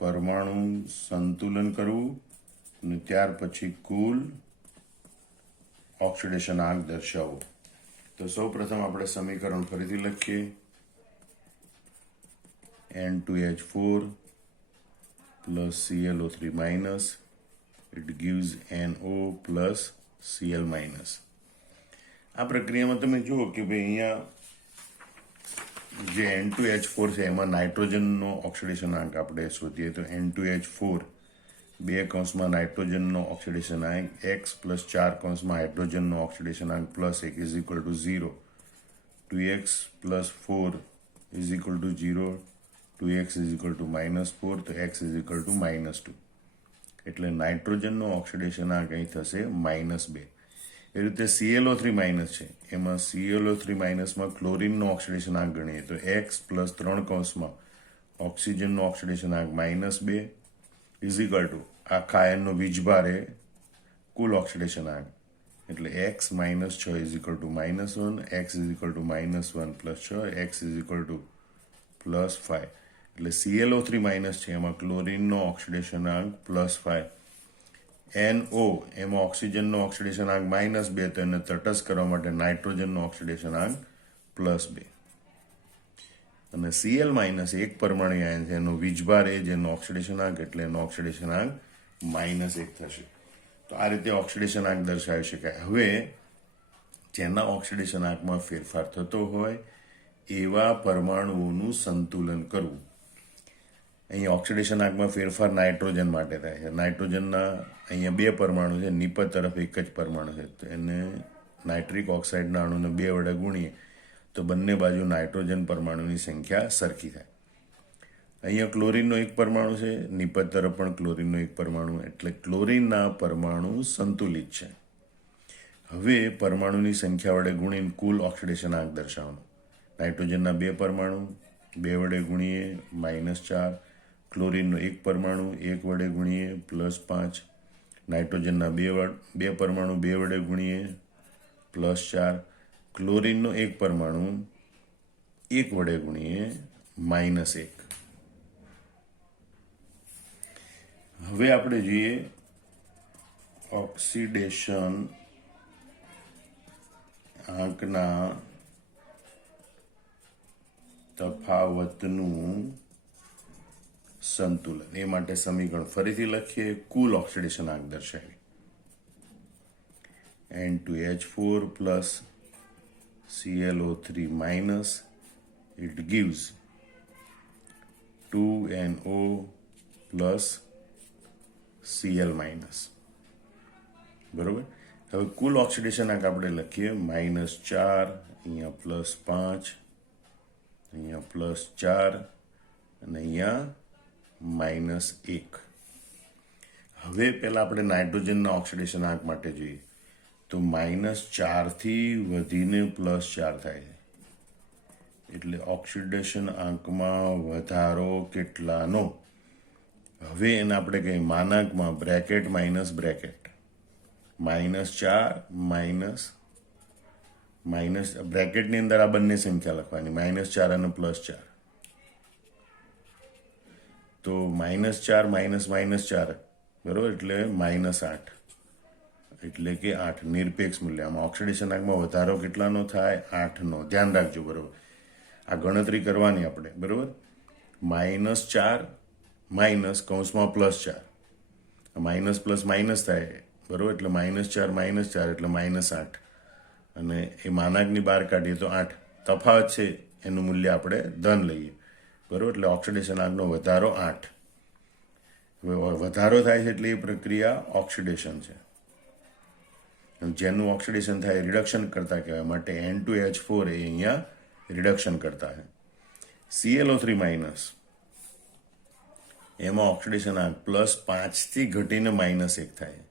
પરમાણુ સંતુલન કરવું અને ત્યાર પછી કુલ ઓક્સિડેશન આંક દર્શાવવું. તો સૌ પ્રથમ આપણે સમીકરણ ફરીથી લખીએ, N2H4 plus ClO3 minus it gives NO plus Cl minus. આ પ્રક્રિયામાં તમે જુઓ કે ભાઈ અહીંયા જે N2H4 છે એમાં નાઇટ્રોજનનો ઓક્સિડેશન આંક આપણે શોધીએ તો N2H4 બે કૌંસમાં નાઇટ્રોજનનો ઓક્સિડેશન આંક x પ્લસ 4 કૌંસમાં હાઇડ્રોજનનો ઓક્સિડેશન આંક plus 1 is equal two 0, 2x plus 4 is equal two 0, 2x is equal two -4, તો x ઇઝ ઇક્વલ ટુ -2. એટલે નાઇટ્રોજનનો ઓક્સિડેશન આંક અહીં થશે -2. એ રીતે ClO3 માઇનસ છે, એમાં ClO3 માઇનસમાં ક્લોરીનનો ઓક્સિડેશન આંક ગણીએ તો x પ્લસ 3 કૌંસમાં ઓક્સિજનનો ઓક્સિડેશન આંક -2 ઇઝ ઇક્વલ ટુ આખા આયનનો વીજભાર એ કુલ ઓક્સિડેશન આંક એટલે x -6 is equal two -1, x is equal two -1 plus 6, x is equal two +5. એટલે ClO3 માઇનસ છે એમાં ક્લોરીનનો ઓક્સિડેશન આંક +5, NO એમાં ઓક્સિજનનો ઓક્સિડેશન આંક -2, તો એને તટસ્થ કરવા માટે નાઇટ્રોજનનો ઓક્સિડેશન આંક +2 અને Cl માઇનસ એક પરમાણુ આયન છે એનો વીજભાર એ જેનો ઓક્સિડેશન આંક એટલે એનો ઓક્સિડેશન આંક -1 થશે. તો આ રીતે ઓક્સિડેશન આંક દર્શાવી શકાય. હવે જેના ઓક્સિડેશન આંકમાં ફેરફાર થતો હોય એવા પરમાણુઓનું સંતુલન કરવું. અહીંયા ઓક્સિડેશન આંકમાં ફેરફાર નાઇટ્રોજન માટે થાય છે. નાઇટ્રોજનના અહીંયા બે પરમાણુ છે, નિપજ તરફ એક જ પરમાણુ છે, તો એને નાઇટ્રિક ઓક્સાઇડના અણુને 2 વડે ગુણીએ તો બંને બાજુ નાઇટ્રોજન પરમાણુની સંખ્યા સરખી થાય. અહીંયા ક્લોરીનનો એક પરમાણુ છે, નિપજ તરફ પણ ક્લોરીનનો એક પરમાણુ, એટલે ક્લોરીનના પરમાણુ સંતુલિત છે. હવે પરમાણુની સંખ્યા વડે ગુણીને કુલ ઓક્સિડેશન આંક દર્શાવવાનું. નાઇટ્રોજનના 2 પરમાણુ 2 વડે ગુણીએ -4, ક્લોરીનનો એક પરમાણુ 1 વડે ગુણીએ +5, નાઇટ્રોજનના 2 પરમાણુ 2 વડે ગુણીએ +4, ક્લોરીનનો એક પરમાણુ 1 વડે ગુણીએ -1. હવે આપણે જોઈએ ઓક્સિડેશન આંકના તફાવતનું સંતુલન. એ માટે સમીકરણ ફરીથી લખીએ, કુલ ઓક્સિડેશન આંક દર્શાવી N2H4 plus ClO3 minus it gives 2NO plus Cl minus, બરોબર. હવે કુલ ઓક્સિડેશન આંક આપણે લખીએ -4, અહીંયા +5, અહીંયા +4 અને અહીંયા -1. હવે પહેલા આપણે નાઇટ્રોજનના ઓક્સિડેશન આંક માટે જોઈએ તો -4 થી વધીને +4 થાય છે, એટલે ઓક્સિડેશન આંકમાં વધારો કેટલાનો? હવે એને આપણે કહીએ માનાંકમાં બ્રેકેટ માઇનસ બ્રેકેટ, માઇનસ બ્રેકેટની અંદર આ બંને સંખ્યા લખવાની, -4 અને +4. તો -4 -4, બરોબર, એટલે -8, એટલે કે 8 નિરપેક્ષ મૂલ્ય. આમાં ઓક્સિડેશન આંકમાં વધારો કેટલાનો થાય? 8નો. ધ્યાન રાખજો, બરોબર. આ ગણતરી કરવાની આપણે, બરોબર. -4 માઇનસ કૌંસમાં +4, માઇનસ પ્લસ માઇનસ થાય, બરાબર, એટલે -4 એટલે -8, અને એ માનાંકની બહાર કાઢીએ તો 8 તફાવત છે, એનું મૂલ્ય આપણે ધન લઈએ, બરાબર, એટલે ઓક્સિડેશન આંકનો વધારો 8. હવે વધારો થાય છે એટલે એ પ્રક્રિયા ઓક્સિડેશન છે, જેનું ઓક્સિડેશન થાય રિડક્શન કરતા કહેવાય, માટે N2H4 એ અહીંયા રિડક્શન કરતા છે. ClO3 માઇનસ, એમાં ઓક્સિડેશન આંક +5 ઘટીને -1 થાય,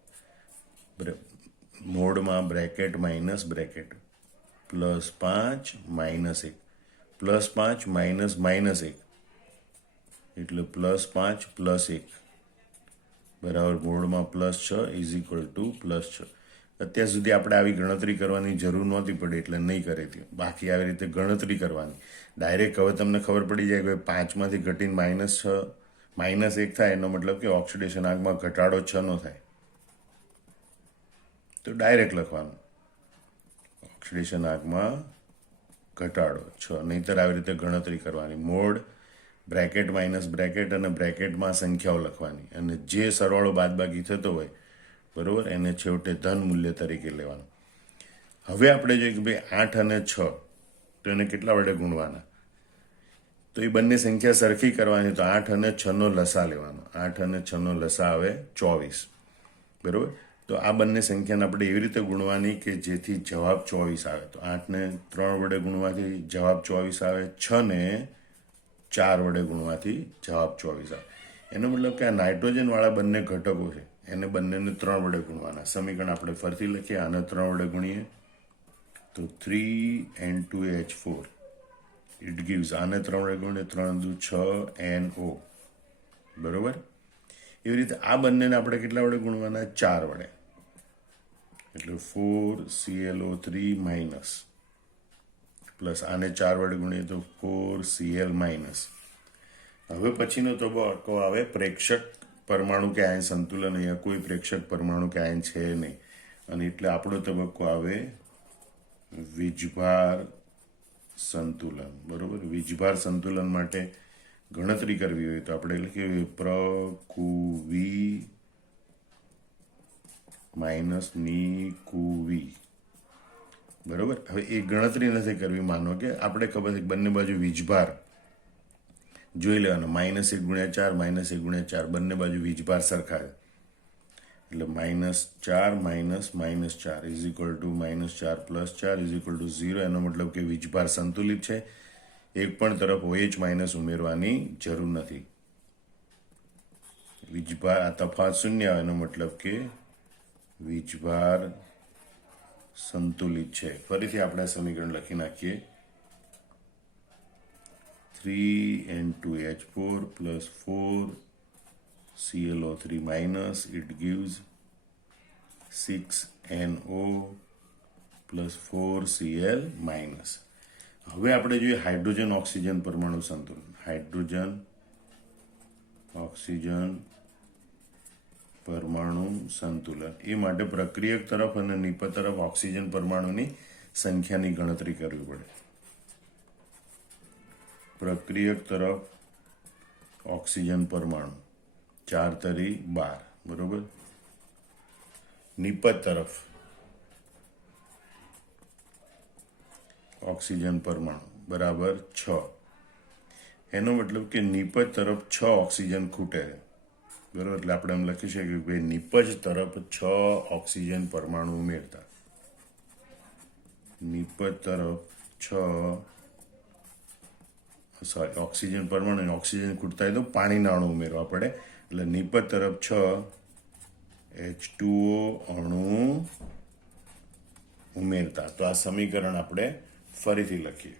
મોડમાં બ્રેકેટ માઇનસ બ્રેકેટ, +5 -1, +5 -1 એટલે +5 +1 બરાબર મોડમાં +6 ઇઝ ઇક્વલ ટુ +6. અત્યાર સુધી આપણે આવી ગણતરી કરવાની જરૂર નહોતી પડી એટલે નહીં કરી હતી, બાકી આવી રીતે ગણતરી કરવાની ડાયરેક્ટ. હવે તમને ખબર પડી જાય કે 5માંથી ઘટીને -1 થાય, એનો મતલબ કે ઓક્સિડેશન આંકમાં ઘટાડો 6 નો થાય, તો ડાયરેક્ટ લખવાનું ઓક્સિડેશન આંકમાં ઘટાડો 6, નહીંતર આવી રીતે ગણતરી કરવાની. મોડ બ્રેકેટ માઇનસ બ્રેકેટ અને બ્રેકેટમાં સંખ્યાઓ લખવાની, અને જે સરવાળો બાદબાકી થતો હોય, બરાબર, એને છેવટે ધન મૂલ્ય તરીકે લેવાનું. હવે આપણે જોઈએ કે ભાઈ 8 અને 6, તો એને કેટલા વડે ગુણવાના? તો એ બંને સંખ્યા સરખી કરવાની, તો 8 અને 6 નો લસા લેવાનો. 8 અને 6 નો લસા આવે 24, બરાબર. તો આ બંને સંખ્યાને આપણે એવી રીતે ગુણવાની કે જેથી જવાબ 24 આવે. તો 8 ને 3 વડે ગુણવાથી જવાબ 24 આવે, 6 ને 4 વડે ગુણવાથી જવાબ 24 આવે. એનો મતલબ કે આ નાઇટ્રોજનવાળા બંને ઘટકો છે, એને બંનેને 3 વડે ગુણવાના. સમીકરણ આપણે ફરીથી લખીએ, આને 3 વડે ગુણીએ તો 3N2H4 ઇટ ગીવ્સ, આને 3 વડે ગુણીએ 3 દુ 6NO, બરોબર. એવી રીતે આ બંનેને આપણે કેટલા વડે ગુણવાના? 4 વડે, એટલે 4ClO3 માઇનસ, પ્લસ આને 4 વડે ગુણીએ તો 4Cl માઇનસ. હવે પછીનો તબક્કો આવે પ્રેક્ષક પરમાણુ કે આયન સંતુલન. અહીંયા કોઈ પ્રેક્ષક પરમાણુ કે આયન છે નહીં, અને એટલે આપણો તબક્કો આવે વીજભાર સંતુલન, બરોબર. વીજભાર સંતુલન માટે ગણતરી કરવી હોય તો આપણે લખીએ પ્રકુવી માઇનસ નિકુવી, બરોબર. હવે એ ગણતરી નથી કરવી. માનો કે આપણે ખબર છે બંને બાજુ વીજભાર જોઈ લેવાનો, -1 ગુણ્યા 4 -1 ગુણ્યા 4, બંને બાજુ વીજભાર સરખા છે, એટલે -4 -4 is equal two -4 + 4 is equal two 0. એનો મતલબ કે વીજભાર સંતુલિત છે, એક પણ તરફ OH માઇનસ ઉમેરવાની જરૂર નથી. વીજભાર આ તફાવત શૂન્ય આવે, એનો મતલબ કે વીજભાર સંતુલિત છે. ફરીથી આપણે સમીકરણ લખી નાખીએ, 3N2H4 plus 4ClO3 minus, it gives 6NO plus 4Cl minus. હવે આપણે જોઈએ હાઇડ્રોજન ઓક્સિજન પરમાણુ સંતુલન. હાઇડ્રોજન ઓક્સિજન પરમાણુ સંતુલન એ માટે પ્રક્રિયક તરફ અને નિપજ તરફ ઓક્સિજન પરમાણુની સંખ્યાની ગણતરી કરવી પડે. પ્રક્રિયક તરફ ઓક્સિજન પરમાણુ 4 તરી 12, બરોબર. નિપજ તરફ ઓક્સિજન પરમાણુ બરાબર 6. એનો મતલબ કે નિપજ તરફ 6 ઓક્સિજન ખૂટે છે, બરોબર. એટલે આપણે એમ લખી શકીએ કે ભાઈ નિપજ તરફ 6 ઓક્સિજન પરમાણુ ઉમેરતા. નિપજ તરફ 6 ઓક્સિજન પરમાણુ, ઓક્સિજન ખૂટતા હોય તો પાણીના અણુ ઉમેરવા પડે. એટલે નિપજ તરફ 6 H2O અણુ ઉમેરતા. તો આ સમીકરણ આપણે ફરીથી લખીએ,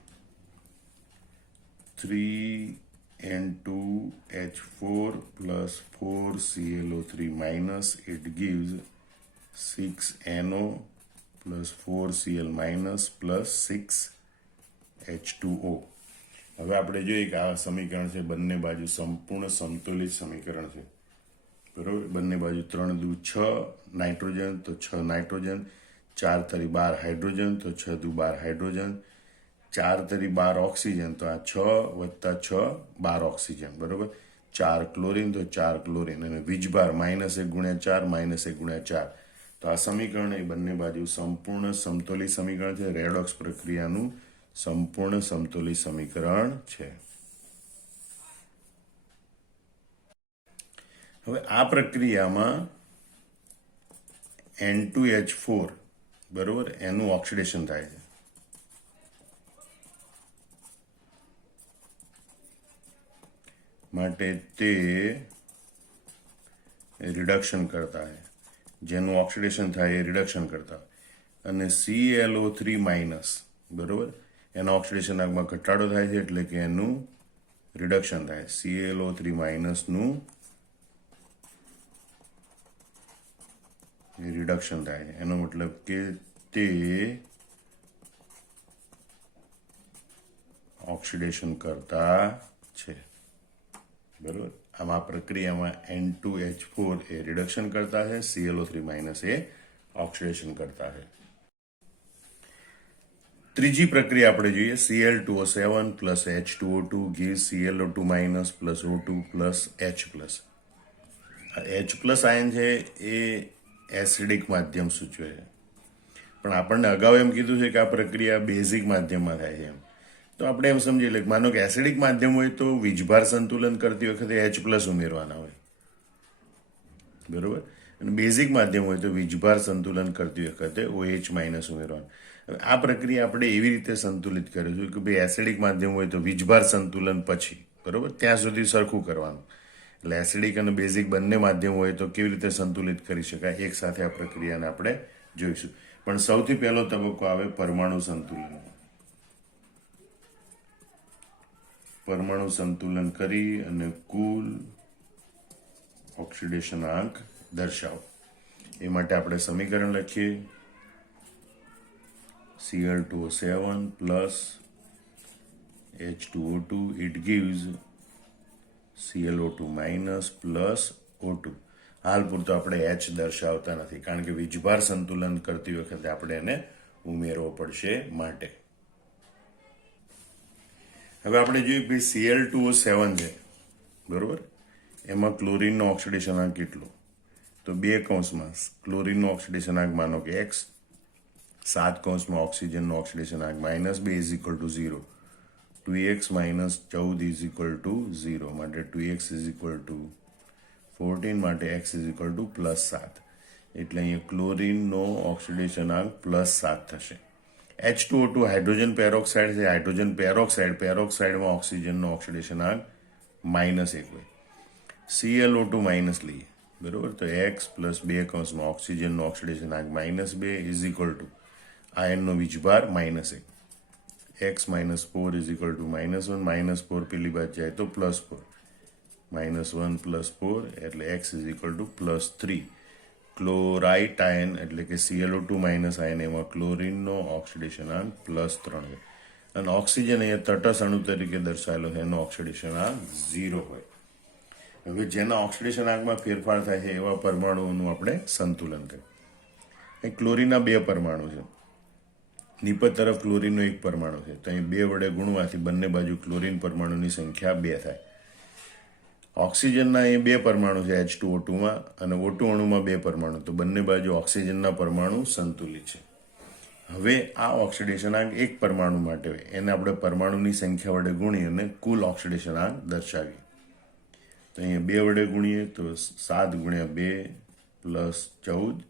3N2H4 plus 4ClO3 minus, it gives 6NO plus 4Cl minus plus 6H2O. હવે આપણે જોઈએ કે આ સમીકરણ છે બંને બાજુ સંપૂર્ણ સંતુલિત સમીકરણ છે, બરોબર. બંને બાજુ 3 દુ 6 નાઇટ્રોજન, તો 6 નાઇટ્રોજન, 4 તરી 12 હાઇડ્રોજન, તો 6 દુ 12 હાઇડ્રોજન, 4 તરી 12 ઓક્સિજન, તો આ 6 વત્તા 6 12 ઓક્સિજન, બરોબર. 4 ક્લોરીન, તો 4 ક્લોરીન, અને વીજભાર -1 ગુણ્યા 4 -1 ગુણ્યા 4, તો આ સમીકરણ એ બંને બાજુ સંપૂર્ણ સમતોલી સમીકરણ છે. રેડોક્સ પ્રક્રિયાનું સંપૂર્ણ સમતોલી સમીકરણ છે. હવે આ પ્રક્રિયામાં N2H4 બરોબર એનું ઓક્સિડેશન થાય છે. માટે તે રિડક્શન કરતા है, જેનું ઓક્સિડેશન થાય એ રિડક્શન કરતા અને ClO3 માઇનસ બરોબર એના ઓક્સિડેશન આગમાં ઘટાડો થાય છે એટલે કે એનું રિડક્શન થાય. ClO3 માઇનસનું રિડક્શન થાય છે. એનો મતલબ કે તે ઓક્સિડેશન કરતા છે બરોબર. આમાં પ્રક્રિયામાં N2H4 એ રિડક્શન કરતા है, ClO3 માઇનસ એ ઓક્સિડેશન કરતા है. ત્રીજી પ્રક્રિયા આપણે જોઈએ. Cl2O7 plus H2O2 gives ClO2 minus plus O2 plus H plus. H plus ion છે એ એસિડિક માધ્યમ સૂચવે છે, પણ આપણને અગાઉ એમ કીધું છે કે આ પ્રક્રિયા બેઝિક માધ્યમમાં થાય છે. તો આપણે એમ સમજી લઈએ માનો કે એસિડિક માધ્યમ હોય તો વીજભાર સંતુલન કરતી વખતે H પ્લસ ઉમેરવાના હોય બરોબર, અને બેઝિક માધ્યમ હોય તો વીજભાર સંતુલન કરતી વખતે OH માઇનસ ઉમેરવાનું. હવે આ પ્રક્રિયા આપણે એવી રીતે સંતુલિત કરીશું કે ભાઈ એસિડિક માધ્યમ હોય તો વીજભાર સંતુલન પછી બરોબર ત્યાં સુધી સરખું કરવાનું. એટલે એસિડિક અને બેઝિક બંને માધ્યમ હોય તો કેવી રીતે સંતુલિત કરી શકાય એક સાથે આ પ્રક્રિયાને આપણે જોઈશું. પણ સૌથી પહેલો તબક્કો આવે પરમાણુ સંતુલન. પરમાણુ સંતુલન કરી અને કુલ ઓક્સિડેશનાંક દર્શાવો. એ માટે આપણે સમીકરણ લખીએ. Cl2O7 plus H2O2 it gives ClO2 minus plus O2. હાલ પૂરતો આપણે H દર્શાવતા નથી કારણ કે વીજભાર સંતુલન કરતી વખતે આપણે એને ઉમેરવો પડશે માટે. હવે આપણે જોઈએ કે Cl2O7 છે બરોબર, એમાં ક્લોરીનનો ઓક્સિડેશનાંક કેટલો? તો બે કૌંસમાં ક્લોરીનનો ઓક્સિડેશનાંક માનો કે X, 7 કૌંસમાં ઓક્સિજનનો ઓક્સિડેશનાંક -2 is equal two 0. 2x - 14 is equal two 0 માટે 2x ઇઝ ઇક્વલ ટુ 14 માટે x ઇઝ ઇક્વલ ટુ +7. એટલે અહીંયા ક્લોરીનનો ઓક્સિડેશનાંક +7 થશે. H2O2 હાઇડ્રોજન પેરોક્સાઇડ છે. હાઇડ્રોજન પેરોક્સાઇડમાં ઓક્સિજનનો ઓક્સિડેશનાંક -1 હોય. ClO2 માઇનસ લઈએ બરોબર, તો x પ્લસ 2 કૌંસમાં ઓક્સિજનનો ઓક્સિડેશનાંક -2 ઇઝ ઇક્વલ ટુ આયનનો વીજભાર -1. x - 4 ઇઝ ઇક્વલ ટુ -1, -4 પેલી બાજુ જાય તો +4, -1 + 4 એટલે x is equal to +3. Chlorite ion એટલે કે ClO2 માઇનસ આયન એમાં ક્લોરીનનો ઓક્સિડેશનાંક +3 હોય અને ઓક્સિજન અહીંયા તટસ્થ અણુ તરીકે દર્શાવેલો છે એનો ઓક્સિડેશનાંક 0 હોય. હવે જેના ઓક્સિડેશનાંકમાં ફેરફાર થાય છે એવા પરમાણુઓનું આપણે સંતુલન કરીએ. ક્લોરીનના 2 પરમાણુ છે, નિપજ તરફ ક્લોરીનનો 1 પરમાણુ છે, તો અહીં 2 વડે ગુણવાથી બંને બાજુ ક્લોરીન પરમાણુની સંખ્યા 2 થાય. ઓક્સિજનના અહીં 2 પરમાણુ છે H2O2માં અને O2 અણુમાં 2 પરમાણુ, તો બંને બાજુ ઓક્સિજનના પરમાણુ સંતુલિત છે. હવે આ ઓક્સિડેશનાંક 1 પરમાણુ માટે હોય એને આપણે પરમાણુની સંખ્યા વડે ગુણી અને કુલ ઓક્સિડેશનાંક દર્શાવીએ. તો અહીંયા 2 વડે ગુણીએ તો 7 × 2 + 14.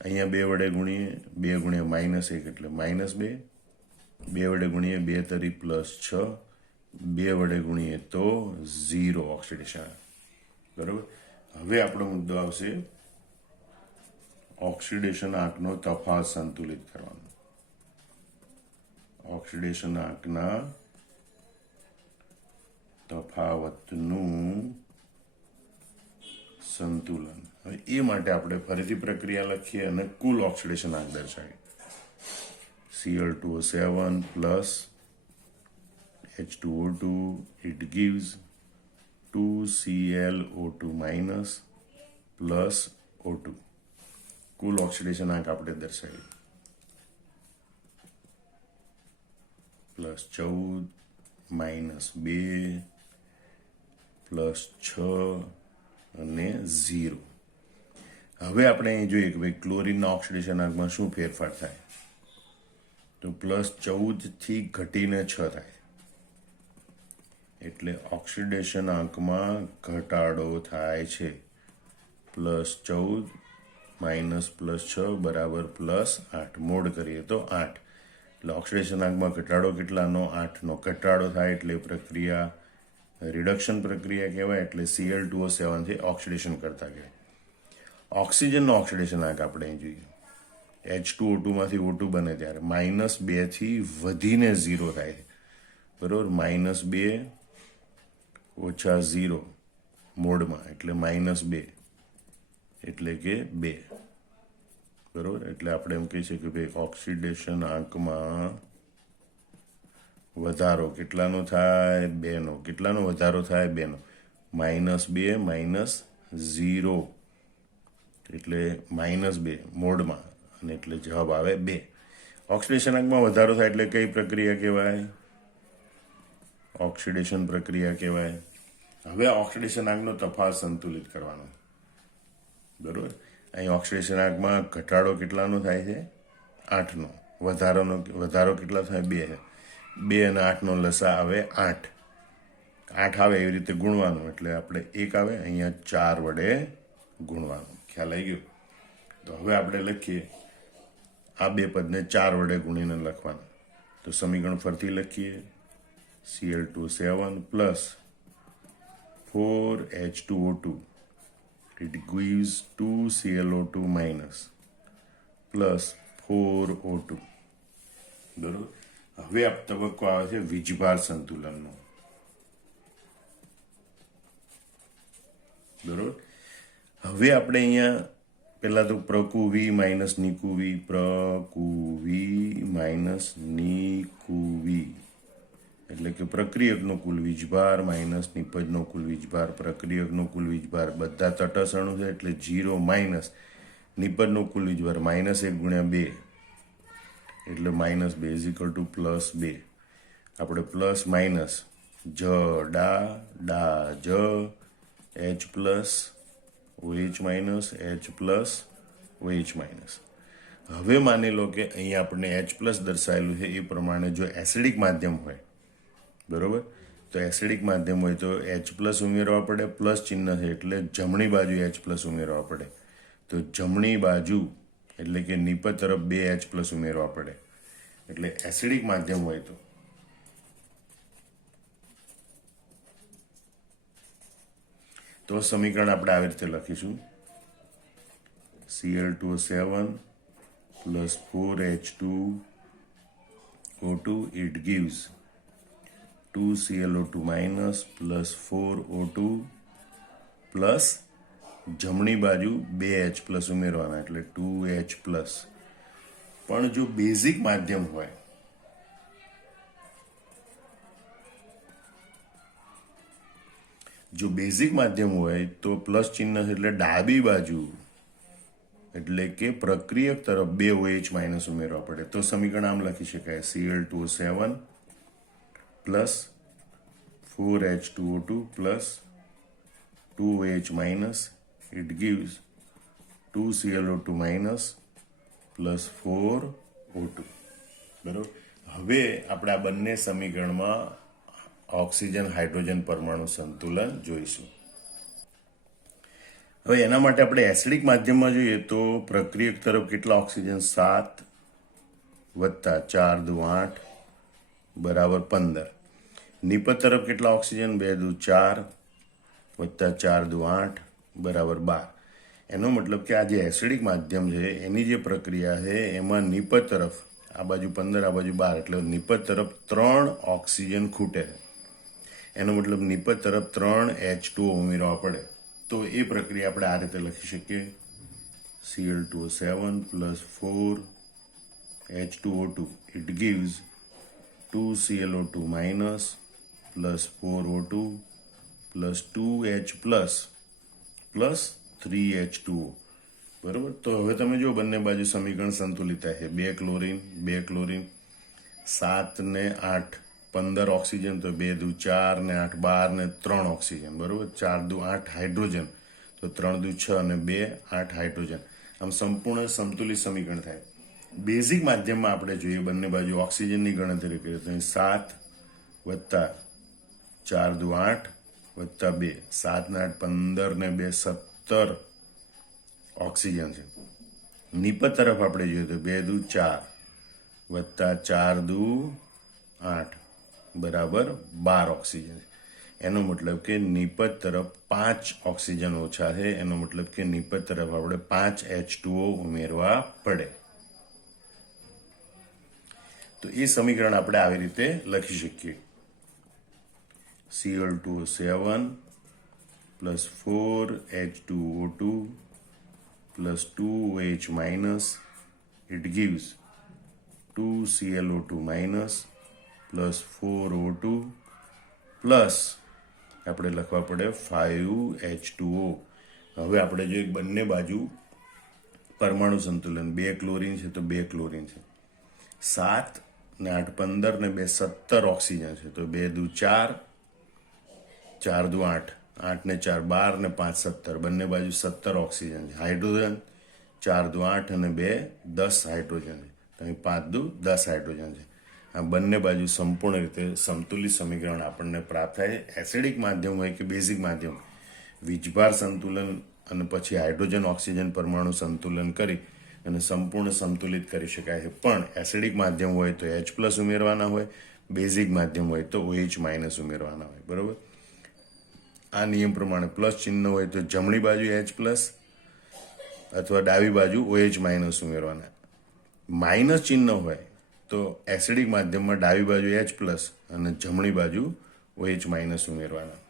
અહીંયા 2 વડે ગુણીએ 2 × -1 એટલે -2. 2 વડે ગુણીએ 2 તરી +6. 2 વડે ગુણીએ તો 0 ઓક્સિડેશન બરોબર. હવે આપણો મુદ્દો આવશે ઓક્સિડેશન આંકનો તફાવત સંતુલિત કરવાનો. ઓક્સિડેશન આંકના તફાવતનું સંતુલન. હવે એ માટે આપણે ફરીથી પ્રક્રિયા લખીએ અને કુલ ઓક્સિડેશન આંક દર્શાવીએ. Cl2O7 plus H2O2 it gives 2ClO2 minus plus O2. Cool oxidation આંક આપણે દર્શાવીએ +14 -2 +6 અને 0. હવે આપણે અહીં જોઈએ કે ભાઈ ક્લોરીનના ઓક્સિડેશન આંકમાં શું ફેરફાર થાય, તો +14 ઘટીને 6 થાય, એટલે ઓક્સિડેશન આંકમાં ઘટાડો થાય છે. +14 -+6 બરાબર +8. મોડ કરીએ તો 8. એટલે ઓક્સિડેશન આંકમાં ઘટાડો કેટલાનો? 8નો ઘટાડો થાય એટલે પ્રક્રિયા રિડક્શન પ્રક્રિયા કહેવાય. એટલે Cl2O7 થી ઓક્સિડેશન કરતા કહેવાય. ઓક્સિજનનો ઓક્સિડેશન આંક આપણે અહીં જોઈએ. H2O2 માંથી O2 બને ત્યારે -2 થી વધીને 0 થાય છે, બરોબર. -2 - 0 મોડમાં એટલે -2 એટલે કે 2, બરોબર. એટલે આપણે એમ કહી શકીએ કે ભાઈ ઓક્સિડેશન આંકમાં વધારો કેટલાનો થાય? 2નો. કેટલાનો વધારો થાય? 2નો. -2 - 0 એટલે -2 મોડમાં, અને એટલે જવાબ આવે 2. ઓક્સિડેશન આંકમાં વધારો થાય એટલે કઈ પ્રક્રિયા કહેવાય? ઓક્સિડેશન પ્રક્રિયા કહેવાય. હવે ઓક્સિડેશન આંકનો તફાવત સંતુલિત કરવાનો, બરોબર. અહીં ઓક્સિડેશન આંકમાં ઘટાડો કેટલાનો થાય છે? 8નો. વધારો કેટલા થાય? 2. 2 અને 8નો લસા આવે 8. 8 આવે એવી રીતે ગુણવાનું, એટલે આપણે 1 આવે, અહીંયા 4 વડે ગુણવાનું. ખ્યાલ આવી ગયો? તો હવે આપણે લખીએ, આ બે પદને 4 વડે ગુણીને લખવાનું. તો સમીકરણ ફરીથી લખીએ. Cl2O7 plus 4H2O2, it gives 2ClO2 minus plus 4O2. બરોબર. હવે આ તબક્કો આવે છે વીજભાર સંતુલનનો, બરોબર. હવે આપણે અહીંયા પહેલા તો પ્રકુવી માઇનસ નિકુવી, પ્રકુવી માઇનસ નિકુવી એટલે કે પ્રક્રિયકનો કુલ વીજભાર માઇનસ નિપજનો કુલ વીજભાર. પ્રક્રિયકનો કુલ વીજભાર બધા તટસ્થ અણુ છે એટલે 0 માઇનસ નિપજનો કુલ વીજભાર -1 × 2 એટલે -2 ઇઝ ઇક્વલ ટુ +2. આપણે પ્લસ માઇનસ જ ડા જ H plus OH minus H plus OH minus. હવે માની લો કે અહીંયા આપણે H પ્લસ દર્શાવેલું છે એ પ્રમાણે જો એસિડિક માધ્યમ હોય, બરોબર, તો એસિડિક માધ્યમ હોય તો H પ્લસ ઉમેરવા પડે, પ્લસ ચિહ્ન છે એટલે જમણી બાજુ H પ્લસ ઉમેરવા પડે. તો જમણી બાજુ એટલે કે નિપજ તરફ 2 H પ્લસ ઉમેરવા પડે. એટલે એસિડિક માધ્યમ હોય તો સમીકરણ આપણે આવી રીતે લખીશું. Cl2O7 plus 4H2O2, it gives 2ClO2 minus plus 4O2 plus જમણી બાજુ 2H પ્લસ ઉમેરવાના એટલે 2H પ્લસ. પણ જો બેઝિક માધ્યમ હોય, જો બેઝિક માધ્યમ હોય તો પ્લસ ચિહ્ન એટલે ડાબી બાજુ એટલે કે પ્રક્રિયક તરફ 2 OH માઇનસ ઉમેરવા પડે. તો સમીકરણ આમ લખી શકાય. Cl2O7 plus 4H2O2 plus 2OH minus, it gives 2ClO2 minus plus 4O2. બરાબર. હવે આપણે આ બંને સમીકરણમાં ઓક્સિજન હાઇડ્રોજન પરમાણુ સંતુલન જોઈશું. હવે એના માટે આપણે એસિડિક માધ્યમમાં જોઈએ તો પ્રક્રિયક તરફ કેટલા ઓક્સિજન? 7 વત્તા 4 દુ 8 બરાબર 15. નિપજ તરફ કેટલા ઓક્સિજન? 2 દુ 4 વત્તા 4 દુ 8 બરાબર 12. એનો મતલબ કે આ જે એસિડિક માધ્યમ છે એની જે પ્રક્રિયા છે એમાં નિપજ તરફ આ બાજુ 15 આ બાજુ 12 એટલે નિપજ તરફ 3 ઓક્સિજન ખૂટે. એનો મતલબ નિપજ તરફ 3 H2O ઉમેરવા પડે. તો એ પ્રક્રિયા આપણે આ રીતે લખી શકીએ. Cl2O7 plus 4H2O2, it gives 2ClO2 minus plus 4O2 plus 2H plus plus 3H2O. બરોબર. તો હવે તમે જો બંને બાજુ સમીકરણ સંતુલિત થાય છે. 2 ક્લોરીન 2 ક્લોરીન, 7 ને 8 15 ઓક્સિજન, તો 2 દુ 4 ને 8 12 ને 3 ઓક્સિજન, બરોબર. 4 દુ 8 હાઇડ્રોજન, તો 3 દુ 6 અને 2 8 હાઇડ્રોજન. આમ સંપૂર્ણ સંતુલિત સમીકરણ થાય. બેઝિક માધ્યમમાં આપણે જોઈએ બંને બાજુ ઓક્સિજનની ગણતરી કરીએ તો 7 વત્તા 4 દુ 8 વત્તા 2 7 ને 8 15 ને 2 17 ઓક્સિજન છે. નિપજ તરફ આપણે જોઈએ તો 2 દુ 4 વત્તા 4 દુ 8 બરાબર 12 ઓક્સિજન છે. એનો મતલબ કે નિપજ તરફ 5 ઓક્સિજન ઓછા છે. એનો મતલબ કે નિપજ તરફ આપણે 5 H2O ઉમેરવા પડે. તો એ સમીકરણ આપણે આવી રીતે લખી શકીએ. Cl2O 7 plus 4H2O2 plus 2OH minus, it gives 2ClO2 minus plus 4O2 plus આપણે લખવા પડે 5H2O. હવે આપણે જો બંને બાજુ પરમાણુ સંતુલન 2 ક્લોરીન છે તો 2 ક્લોરીન છે. 7 ને 8 15 ને 2 17 ઓક્સિજન છે તો 2 દુ 4 4 દુ 8 8 ને 4 12 ને 5 17 બંને બાજુ 17 ઓક્સિજન છે. હાઇડ્રોજન 4 દુ 8 અને 2 10 હાઇડ્રોજન છે તો અહીં 5 દુ 10 હાઇડ્રોજન છે. આ બંને બાજુ સંપૂર્ણ રીતે સંતુલિત સમીકરણ આપણને પ્રાપ્ત થાય. એસિડિક માધ્યમ હોય કે બેઝિક માધ્યમ, વીજભાર સંતુલન અને પછી હાઇડ્રોજન ઓક્સિજન પરમાણુ સંતુલન કરી અને સંપૂર્ણ સંતુલિત કરી શકાય છે. પણ એસિડિક માધ્યમ હોય તો H+ ઉમેરવાના હોય, બેઝિક માધ્યમ હોય તો OH- ઉમેરવાના હોય. બરોબર. આ નિયમ પ્રમાણે પ્લસ ચિહ્ન હોય તો જમણી બાજુ H+ અથવા ડાબી બાજુ OH- ઉમેરવાના. માઇનસ ચિહ્ન હોય તો એસિડિક માધ્યમમાં ડાબી બાજુ H+ અને જમણી બાજુ OH- ઉમેરવાના.